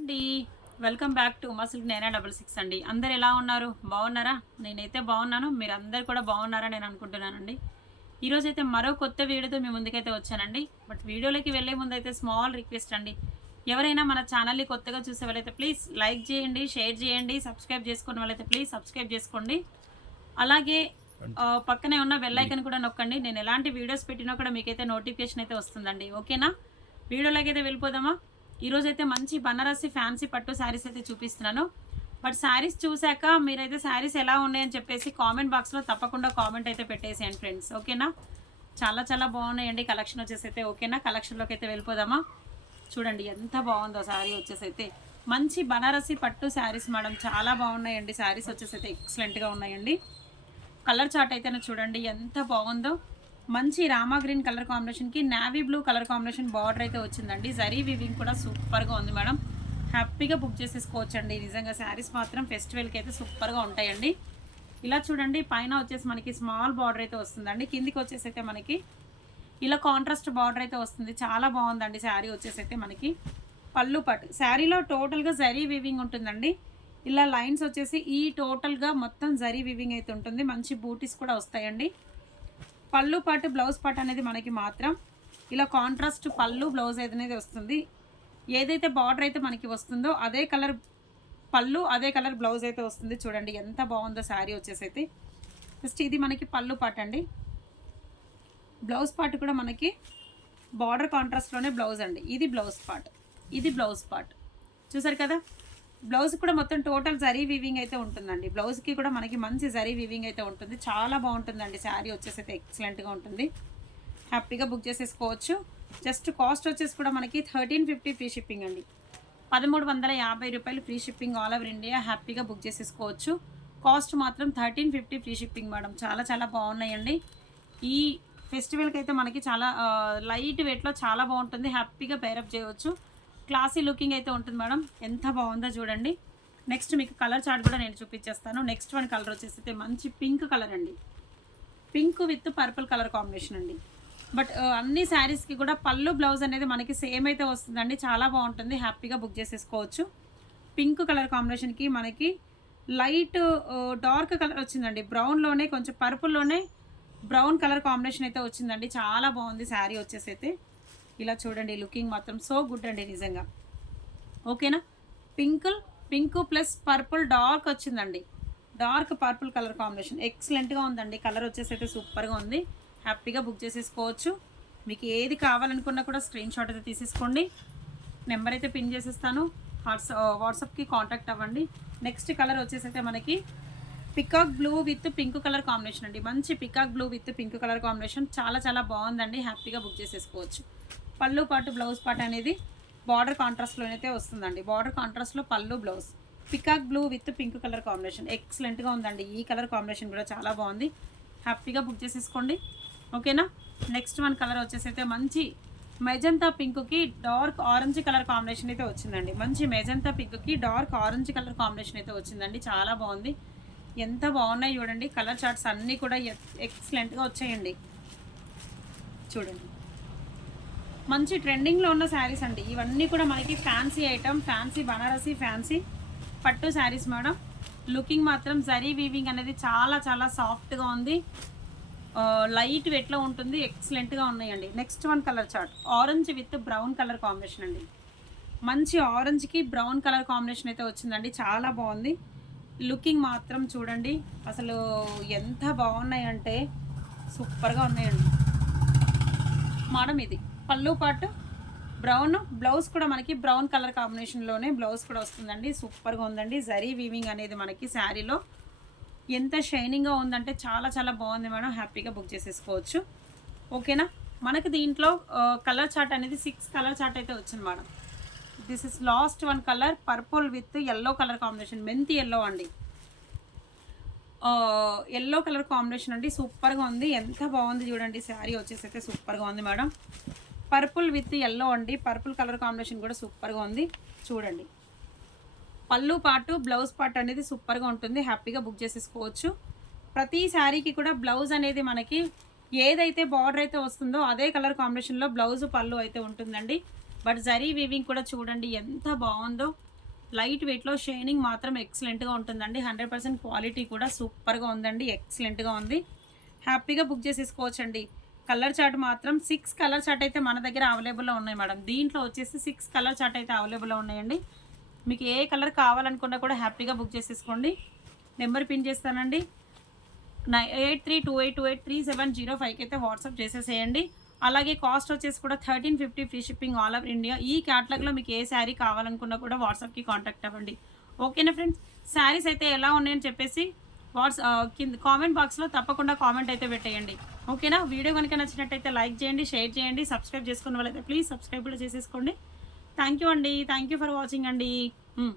అండి. Welcome back to muscle నేనా double six అండి. అందరు ఎలా ఉన్నారు? బాగున్నారా? నేనైతే బాగున్నాను. మీరు అందరు కూడా బాగున్నారా నేను అనుకుంటున్నానండి. ఈరోజు అయితే మరో కొత్త వీడియోతో మీ ముందుకైతే వచ్చానండి. బట్ వీడియోలోకి వెళ్ళే ముందు అయితే స్మాల్ రిక్వెస్ట్ అండి. ఎవరైనా మన ఛానల్ని కొత్తగా చూసే వాళ్ళైతే ప్లీజ్ లైక్ చేయండి షేర్ చేయండి సబ్స్క్రైబ్ చేసుకున్న వాళ్ళైతే ప్లీజ్ సబ్స్క్రైబ్ చేసుకోండి. అలాగే పక్కనే ఉన్న బెల్ ఐకన్ కూడా నొక్కండి. నేను ఎలాంటి వీడియోస్ పెట్టినా కూడా మీకైతే నోటిఫికేషన్ అయితే వస్తుందండి. ఓకేనా వీడియోలోకి అయితే వెళ్ళిపోదామా? ఈరోజు అయితే మంచి బనారసి ఫ్యాన్సీ పట్టు శారీస్ అయితే చూపిస్తున్నాను. బట్ శారీస్ చూశాక మీరైతే శారీస్ ఎలా ఉన్నాయని చెప్పేసి కామెంట్ బాక్స్లో తప్పకుండా కామెంట్ అయితే పెట్టేసేయండి ఫ్రెండ్స్. ఓకేనా? చాలా చాలా బాగున్నాయండి. కలెక్షన్ వచ్చేసి అయితే ఓకేనా? కలెక్షన్లోకి అయితే వెళ్ళిపోదామా? చూడండి ఎంత బాగుందో శారీ వచ్చేసి అయితే. మంచి బనారసి పట్టు శారీస్ మేడం. చాలా బాగున్నాయండి. శారీస్ వచ్చేసి అయితే ఎక్సలెంట్గా ఉన్నాయండి. కలర్ చార్ట్ అయితేనే చూడండి ఎంత బాగుందో. మంచి రామా గ్రీన్ కలర్ కాంబినేషన్కి navy blue colour combination border అయితే వచ్చిందండి. జరీ వివింగ్ కూడా సూపర్గా ఉంది మేడం. హ్యాపీగా బుక్ చేసేసుకోవచ్చండి. నిజంగా శారీస్ మాత్రం ఫెస్టివల్కి అయితే సూపర్గా ఉంటాయండి. ఇలా చూడండి పైన వచ్చేసి మనకి స్మాల్ బార్డర్ అయితే వస్తుందండి. కిందికి వచ్చేసి అయితే మనకి ఇలా కాంట్రాస్ట్ బార్డర్ అయితే వస్తుంది. చాలా బాగుందండి శారీ వచ్చేసి అయితే మనకి. పళ్ళు పట్టు. శారీలో టోటల్గా జరీ వివింగ్ ఉంటుందండి. ఇలా లైన్స్ వచ్చేసి ఈ టోటల్గా మొత్తం జరీ వివింగ్ అయితే ఉంటుంది. మంచి బూటీస్ కూడా వస్తాయండి. పళ్ళు పాటు బ్లౌజ్ పాట్ అనేది మనకి మాత్రం ఇలా కాంట్రాస్ట్ పళ్ళు బ్లౌజ్ అనేది వస్తుంది. ఏదైతే బార్డర్ అయితే మనకి వస్తుందో అదే కలర్ పళ్ళు అదే కలర్ బ్లౌజ్ అయితే వస్తుంది. చూడండి ఎంత బాగుందో శారీ వచ్చేసి అయితే. జస్ట్ ఇది మనకి పళ్ళు పాట్ అండి. బ్లౌజ్ పార్ట్ కూడా మనకి బార్డర్ కాంట్రాస్ట్లోనే బ్లౌజ్ అండి. ఇది బ్లౌజ్ పార్ట్ ఇది బ్లౌజ్ పార్ట్ చూసారు కదా? బ్లౌజ్ కూడా మొత్తం టోటల్ జరీ వీవింగ్ అయితే ఉంటుందండి. బ్లౌజ్కి కూడా మనకి మంచి జరీ వీవింగ్ అయితే ఉంటుంది. చాలా బాగుంటుందండి. శారీ వచ్చేసి అయితే ఎక్సలెంట్గా ఉంటుంది. హ్యాపీగా బుక్ చేసేసుకోవచ్చు. జస్ట్ కాస్ట్ వచ్చేసి కూడా మనకి థర్టీన్ ఫిఫ్టీ ఫ్రీ షిప్పింగ్ అండి. పదమూడు వందల యాభై రూపాయలు free shipping all over India హ్యాపీగా బుక్ చేసేసుకోవచ్చు. కాస్ట్ మాత్రం thirteen fifty free shipping madam చాలా చాలా బాగున్నాయండి. ఈ ఫెస్టివల్కి అయితే మనకి చాలా లైట్ వెయిట్లో చాలా బాగుంటుంది. హ్యాపీగా పేరప్ చేయవచ్చు. క్లాసీ లుకింగ్ అయితే ఉంటుంది మేడం. ఎంత బాగుందో చూడండి. నెక్స్ట్ మీకు కలర్ చార్ట్ కూడా నేను చూపించేస్తాను. నెక్స్ట్ వన్ కలర్ వచ్చేసి అయితే మంచి పింక్ కలర్ అండి. Pink with purple colour combination అండి. బట్ uh, అన్ని శారీస్కి కూడా పళ్ళు బ్లౌజ్ అనేది మనకి సేమ్ అయితే వస్తుందండి. చాలా బాగుంటుంది. హ్యాపీగా బుక్ చేసేసుకోవచ్చు. పింక్ కలర్ కాంబినేషన్కి మనకి లైట్ uh, డార్క్ కలర్ వచ్చిందండి. బ్రౌన్లోనే కొంచెం పర్పుల్లోనే బ్రౌన్ కలర్ కాంబినేషన్ అయితే వచ్చిందండి. చాలా బాగుంది శారీ వచ్చేసి అయితే. ఇలా చూడండి లుకింగ్ మాత్రం సో గుడ్ అండి నిజంగా. ఓకేనా pink pink plus purple dark వచ్చిందండి. డార్క్ పర్పుల్ కలర్ కాంబినేషన్ ఎక్సలెంట్గా ఉందండి. కలర్ వచ్చేసి అయితే సూపర్గా ఉంది. హ్యాపీగా బుక్ చేసేసుకోవచ్చు. మీకు ఏది కావాలనుకున్నా కూడా స్క్రీన్ షాట్ అయితే తీసేసుకోండి. నెంబర్ అయితే పిన్ చేసేస్తాను. వాట్స్ వాట్సాప్కి కాంటాక్ట్ అవ్వండి. నెక్స్ట్ కలర్ వచ్చేసి అయితే మనకి peacock blue with pink colour combination అండి. మంచి peacock blue with pink colour combination చాలా చాలా బాగుందండి. హ్యాపీగా బుక్ చేసేసుకోవచ్చు. పళ్ళు పాటు బ్లౌజ్ పార్ట్ అనేది బార్డర్ కాంట్రాస్ట్లోనైతే వస్తుందండి. బార్డర్ కాంట్రాస్ట్లో పళ్ళు blouse. Peacock blue with pink colour combination. ఎక్సలెంట్గా ఉందండి. ఈ కలర్ కాంబినేషన్ కూడా చాలా బాగుంది. హ్యాపీగా బుక్ చేసేసుకోండి. ఓకేనా? నెక్స్ట్ వన్ కలర్ వచ్చేసి అయితే మంచి మెజంతా పింక్కి డార్క్ ఆరెంజ్ కలర్ కాంబినేషన్ అయితే వచ్చిందండి. మంచి మెజంతా పింక్కి డార్క్ ఆరెంజ్ కలర్ కాంబినేషన్ అయితే వచ్చిందండి. చాలా బాగుంది. ఎంత బాగున్నాయి చూడండి. కలర్ చార్ట్స్ అన్నీ కూడా ఎక్సలెంట్గా వచ్చాయండి. చూడండి. మంచి ట్రెండింగ్లో ఉన్న శారీస్ అండి. ఇవన్నీ కూడా మనకి fancy item fancy Banarasi fancy పట్టు శారీస్ మేడం. లుకింగ్ మాత్రం జరీ వీవింగ్ అనేది చాలా చాలా సాఫ్ట్గా ఉంది. లైట్ వెట్లో ఉంటుంది ఎక్సలెంట్గా ఉన్నాయండి. Next one colour chart orange with brown colour combination అండి. మంచి ఆరెంజ్కి బ్రౌన్ కలర్ కాంబినేషన్ అయితే వచ్చిందండి. చాలా బాగుంది. లుకింగ్ మాత్రం చూడండి. అసలు ఎంత బాగున్నాయంటే సూపర్గా ఉన్నాయండి. మేడం ఇది. పళ్ళు పాటు బ్రౌన్ బ్లౌజ్ కూడా మనకి బ్రౌన్ కలర్ కాంబినేషన్లోనే బ్లౌజ్ కూడా వస్తుందండి. సూపర్గా ఉందండి. జరీ వీవింగ్ అనేది మనకి శారీలో ఎంత షైనింగ్గా ఉందంటే చాలా చాలా బాగుంది మేడం. హ్యాపీగా బుక్ చేసేసుకోవచ్చు. ఓకేనా? మనకి దీంట్లో కలర్ చార్ట్ అనేది సిక్స్ కలర్ చార్ట్ అయితే వచ్చింది madam. This is last one colour purple with yellow colour combination మెంతి ఎల్లో అండి. ఎల్లో కలర్ కాంబినేషన్ అండి. సూపర్గా ఉంది. ఎంత బాగుంది చూడండి. శారీ వచ్చేసి అయితే సూపర్గా ఉంది మేడం. పర్పుల్ విత్ ఎల్లో అండి. పర్పుల్ కలర్ కాంబినేషన్ కూడా సూపర్గా ఉంది. చూడండి. పళ్ళు పాటు బ్లౌజ్ పార్ట్ అనేది సూపర్గా ఉంటుంది. హ్యాపీగా బుక్ చేసేసుకోవచ్చు. ప్రతి శారీకి కూడా బ్లౌజ్ అనేది మనకి ఏదైతే బార్డర్ అయితే వస్తుందో అదే కలర్ కాంబినేషన్లో బ్లౌజ్ పళ్ళు అయితే ఉంటుందండి. బట్ జరీ వీవింగ్ కూడా చూడండి. ఎంత బాగుందో. లైట్ వెయిట్లో షైనింగ్ మాత్రం ఎక్సలెంట్గా ఉంటుందండి. హండ్రెడ్ పర్సెంట్ క్వాలిటీ కూడా సూపర్గా ఉందండి. ఎక్సలెంట్గా ఉంది. హ్యాపీగా బుక్ చేసేసుకోవచ్చండి. కలర్ చార్ట్ మాత్రం సిక్స్ కలర్ చార్ట్ అయితే మన దగ్గర అవైలబుల్లో ఉన్నాయి మేడం. దీంట్లో వచ్చేసి సిక్స్ కలర్ చార్ట్ అయితే అవైలబుల్లో ఉన్నాయండి. మీకు ఏ కలర్ కావాలనుకున్నా కూడా హ్యాపీగా బుక్ చేసేసుకోండి. నెంబర్ పిన్ చేస్తానండి. Nine eight three two eight two eight three seven zero ఫైవ్కి అయితే వాట్సాప్ చేసేసేయండి. అలాగే కాస్ట్ వచ్చేసి కూడా thirteen fifty free shipping all over India ఈ క్యాటలాగ్లో మీకు ఏ శారీ కావాలనుకున్నా కూడా వాట్సాప్కి కాంటాక్ట్ అవ్వండి. ఓకేనా ఫ్రెండ్స్ శారీస్ అయితే ఎలా ఉన్నాయని చెప్పేసి వాట్స్ కింద కామెంట్ బాక్స్లో తప్పకుండా కామెంట్ అయితే పెట్టేయండి. ఓకేనా వీడియో కనుక నచ్చినట్టయితే లైక్ చేయండి షేర్ చేయండి సబ్స్క్రైబ్ చేసుకున్న వాళ్ళైతే ప్లీజ్ సబ్స్క్రైబ్ కూడా చేసేసుకోండి. థ్యాంక్ యూ అండి. థ్యాంక్ యూ ఫర్ వాచింగ్ అండి. Hmm.